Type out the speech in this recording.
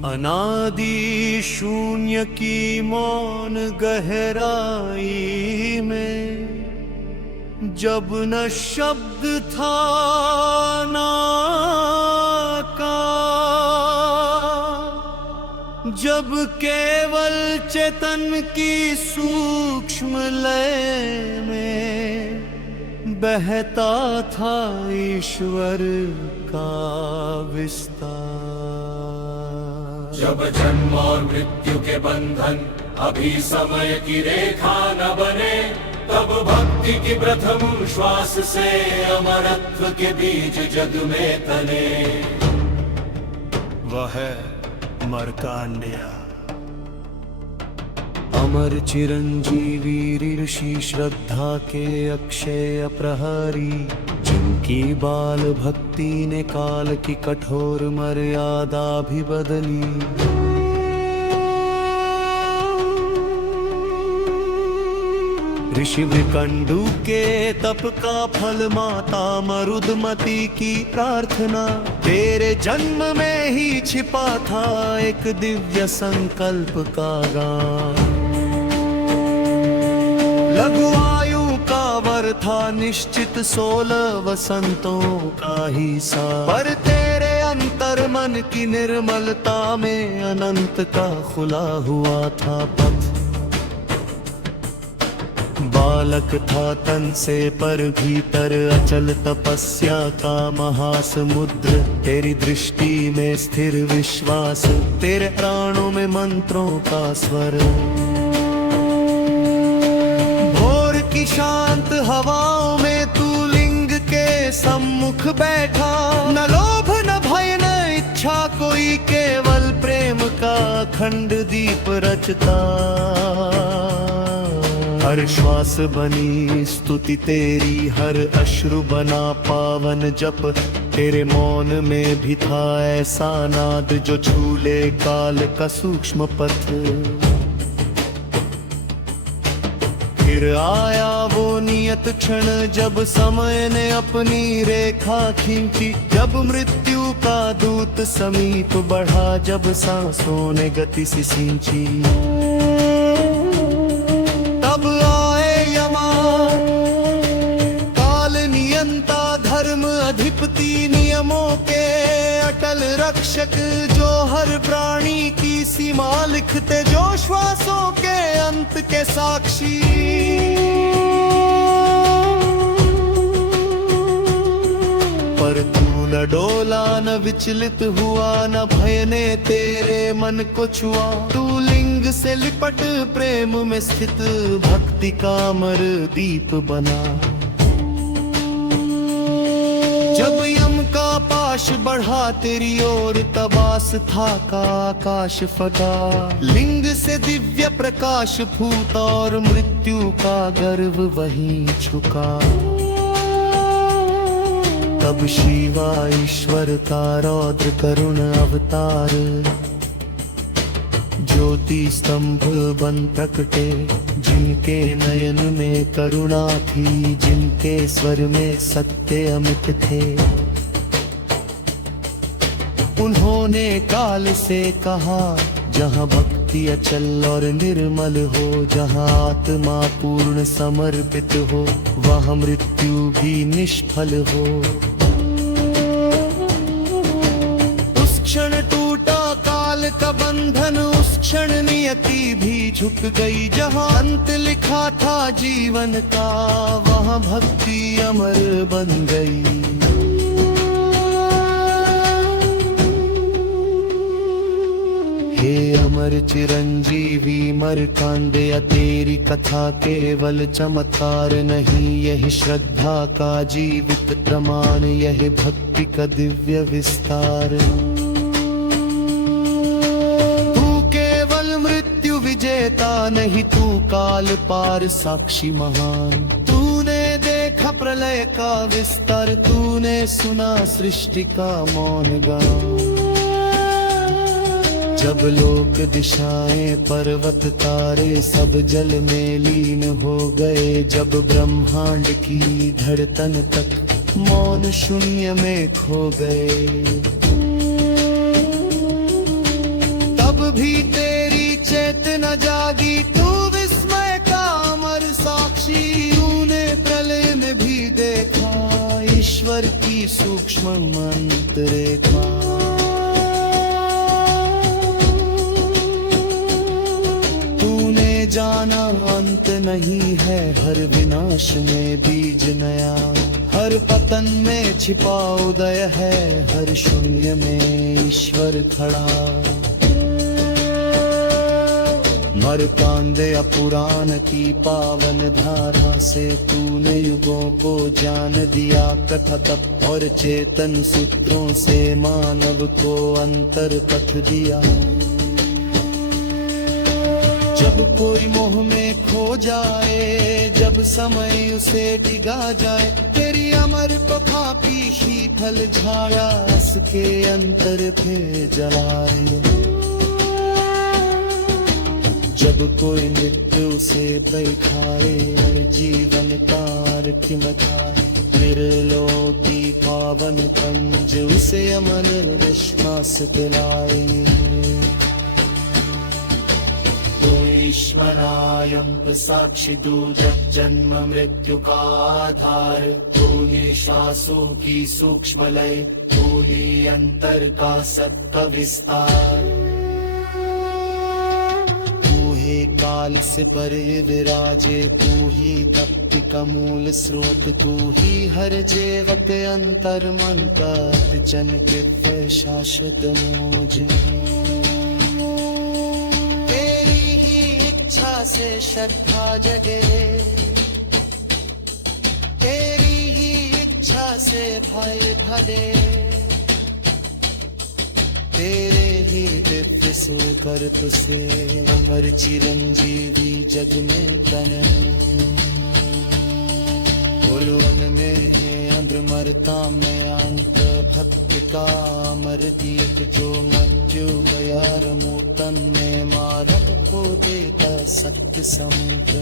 अनादि शून्य की मौन गहराई में, जब न शब्द था ना आकार, जब केवल चेतन की सूक्ष्म लय में बहता था ईश्वर का विस्तार। जब जन्म और मृत्यु के बंधन अभी समय की रेखा न बने, तब भक्ति की प्रथम श्वास से अमरत्व के बीज जग में तने। वह मार्कंडेय अमर चिरंजीवी ऋषि, श्रद्धा के अक्षय प्रहरी, जिनकी बाल भक्ति ने काल की कठोर मर्यादा भी बदली। ऋषि विकंडू के तप का फल, माता मरुदमती की प्रार्थना, तेरे जन्म में ही छिपा था एक दिव्य संकल्प का गान। लघु आयु का वर था निश्चित, 16 वसंतों का ही सा, पर तेरे अंतर मन की निर्मलता में अनंत का खुला हुआ था पथ। बालक था तन से पर भीतर अचल तपस्या का महासमुद्र, तेरी दृष्टि में स्थिर विश्वास, तेरे प्राणों में मंत्रों का स्वर। की शांत हवाओं में तू लिंग के सम्मुख बैठा, न लोभ न भय न इच्छा कोई, केवल प्रेम का अखंड दीप रचता। हर श्वास बनी स्तुति तेरी, हर अश्रु बना पावन जप, तेरे मौन में भी था ऐसा नाद जो छूले काल का सूक्ष्म पथ। फिर आया वो नियत क्षण, जब समय ने अपनी रेखा खींची, जब मृत्यु का दूत समीप बढ़ा, जब सांसों ने गति सी सींची। तब आए यमा काल नियंता, धर्म अधिपति नियमों के अटल रक्षक, जो हर प्राणी की सीमा लिखते, जो श्वासों के अंत के साक्षी। पर तू न डोला न विचलित हुआ, न भय ने तेरे मन को छुआ, तू लिंग से लिपट प्रेम में स्थित भक्ति का अमर दीप बना। जब यम का पाश बढ़ा तेरी ओर, तब आस्था का आकाश फटा, लिंग से दिव्य प्रकाश फूटा और मृत्यु का गर्व वहीं झुका। तब शिवा ईश्वर का रौद्र करुण अवतार, ज्योति स्तंभ बन प्रकटे, जिनके नयन में करुणा थी, जिनके स्वर में सत्य अमित थे। उन्होंने काल से कहा, जहाँ भक्ति अचल और निर्मल हो, जहाँ आत्मा पूर्ण समर्पित हो, वहाँ मृत्यु भी निष्फल हो। उस क्षण टूटा काल का बंधन, उस क्षण नियति भी झुक गई, जहाँ अंत लिखा था जीवन का, वहाँ भक्ति अमर बन गई। हे अमर चिरंजीवी मार्कंडेय, तेरी कथा केवल चमत्कार नहीं, यही श्रद्धा का जीवित प्रमाण, यही भक्ति का दिव्य विस्तार। तू केवल मृत्यु विजेता नहीं, तू काल पार साक्षी महान। तूने देखा प्रलय का विस्तार, तूने सुना सृष्टि का मौन गान। जब लोक दिशाएं पर्वत तारे सब जल में लीन हो गए, जब ब्रह्मांड की धड़कन तक मौन शून्य में खो गए। तब भी तेरी चेतना जागी, तू विस्मय का अमर साक्षी। तूने प्रलय में भी देखा ईश्वर की सूक्ष्म मंत्र रेखा। तूने जाना अंत नहीं है हर विनाश में बीज नया, हर पतन में छिपा उदय है, हर शून्य में ईश्वर खड़ा। मार्कंडेय पुराण की पावन धारा से तूने युगों को जान दिया कथा तप और चेतन सूत्रों से मानव को अंतर पथ दिया। जब कोई मोह में खो जाए, जब समय उसे डिगा जाए, तेरी अमर कथा की शीतल छाया हंस के अंतर फिर जलाए। जब कोई मृत्यु से बैठाए हर जीवन तार की मथाए, निर्लोकी पावन पंज उसे अमर विश्वास दिलाए। ईश्वरायं साक्षी दूजक जन्म मृत्यु का आधार, तू निश्वासों की सूक्ष्म लय, तू ही अंतर का सत्य विस्तार। काल से परे विराजे, तू ही भक्ति का मूल स्रोत, तू ही हर जीवक अंतर मन का चनके शाश्वत मुझे। तेरी ही इच्छा से श्रद्धा जगे, तेरी ही इच्छा से भय भरे, तेरे ही दिव्य सुकर तुसे अमर चिरंजीवी जग में तने। उन में है अमृता में अंत भक्त का अमर दियत, जो मृत्यु गया रमोतन में मारक को देता सत्य संत।